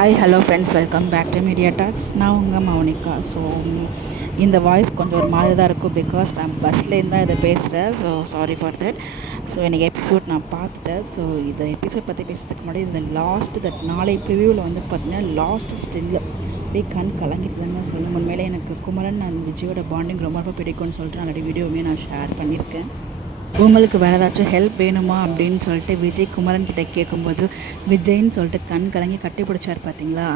Hi hello friends, welcome back to media talks. நான் உங்கள் Mounika. So இந்த வாய்ஸ் கொஞ்சம் ஒரு மாதிரி தான் இருக்கும், பிகாஸ் நான் பஸ்லேருந்து தான் இதை பேசுகிறேன். So sorry for that. So எனக்கு எபிசோட் நான் பார்த்துட்டேன். ஸோ இந்த எபிசோட் பற்றி பேசுறதுக்கு முன்னாடி இந்த நாளை ப்ரிவியூவில் வந்து பார்த்திங்கன்னா லாஸ்ட் ஸ்டில் அப்படியே கண் கலங்கிட்டு தாங்க சொல்லணும். உண்மையிலே எனக்கு குமரன் அண்ட் விஜயோட பாண்டிங் ரொம்ப ரொம்ப பிடிக்கும்னு சொல்லிட்டு என்னோடய வீடியோவுமே நான் ஷேர் பண்ணியிருக்கேன். உங்களுக்கு வேறு ஏதாச்சும் ஹெல்ப் வேணுமா அப்படின்னு சொல்லிட்டு விஜய் குமரன் கிட்டே கேட்கும்போது விஜய்ன்னு சொல்லிட்டு கண் கலங்கி கட்டி பிடிச்சார் பார்த்தீங்களா,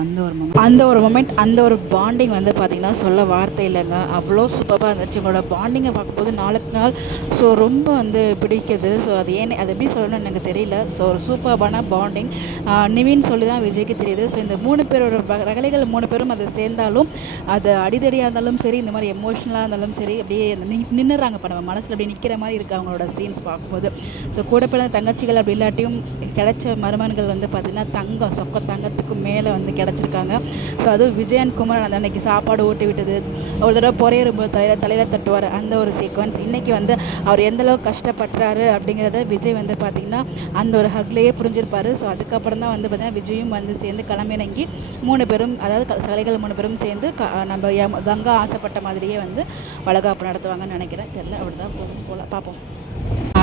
அந்த ஒரு பாண்டிங் வந்து பார்த்திங்கன்னா சொல்ல வார்த்தை இல்லைங்க. அவ்வளோ சூப்பராக இருந்துச்சு. உங்களோட பாண்டிங்கை பார்க்கும்போது நாளுக்கு நாள் ஸோ ரொம்ப வந்து பிடிக்குது. ஸோ அது எப்படி சொல்லணும்னு எனக்கு தெரியல. ஸோ ஒரு சூப்பரான பாண்டிங் நிவின்னு சொல்லி தான் விஜய்க்கு தெரியுது. ஸோ இந்த 3 பேரோட ரகலைகள் 3 பேரும் அது சேர்ந்தாலும் அது அடிதடியாக இருந்தாலும் சரி, இந்த மாதிரி எமோஷ்னலாக இருந்தாலும் சரி, அப்படியே நின்றுறாங்க. இப்போ நம்ம மனசில் அப்படி நிற்கிற மாதிரி இருக்குது அவங்களோட சீன்ஸ் பார்க்கும்போது. ஸோ கூட பிறந்த தங்கச்சிகள் அப்படி இல்லாட்டியும் கிடைச்ச மருமகன்கள் வந்து பார்த்திங்கன்னா சொக்க தங்கத்துக்கு மேலே வந்து கிடச்சிருக்காங்க. ஸோ அதுவும் விஜய் அண்ட் குமரன் அந்த அன்றைக்கி சாப்பாடு ஊட்டி விட்டது, ஒரு தடவை பொறையறும்போது தலையில் தட்டுவார், அந்த ஒரு சீக்வன்ஸ். இன்றைக்கி வந்து அவர் எந்தளவுக்கு கஷ்டப்படுறாரு அப்படிங்கிறத விஜய் வந்து பார்த்திங்கன்னா அந்த ஒரு ஹக்லேயே புரிஞ்சிருப்பார். ஸோ அதுக்கப்புறம் தான் வந்து பார்த்திங்கன்னா விஜயும் வந்து சேர்ந்து கிளம்பினங்கி 3 பேரும், அதாவது சகலைகள் 3 பேரும் சேர்ந்து நம்ம கங்கா ஆசைப்பட்ட மாதிரியே வந்து வளகாப்பு நடத்துவாங்கன்னு நினைக்கிறேன். தெரியல, அப்படி தான் போல பார்ப்போம்.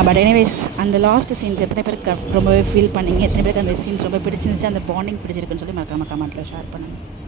பட் எனிவேஸ், அந்த லாஸ்ட் சீன்ஸ் எத்தனை பேருக்கு ரொம்பவே ஃபீல் பண்ணிங்க, எத்தனை பேருக்கு அந்த சீன்ஸ் ரொம்ப பிடிச்சிருந்துச்சு, அந்த பாண்டிங் பிடிச்சிருக்குன்னு சொல்லி மறக்காமல் கமெண்ட்டில் ஷேர் பண்ணுங்கள்.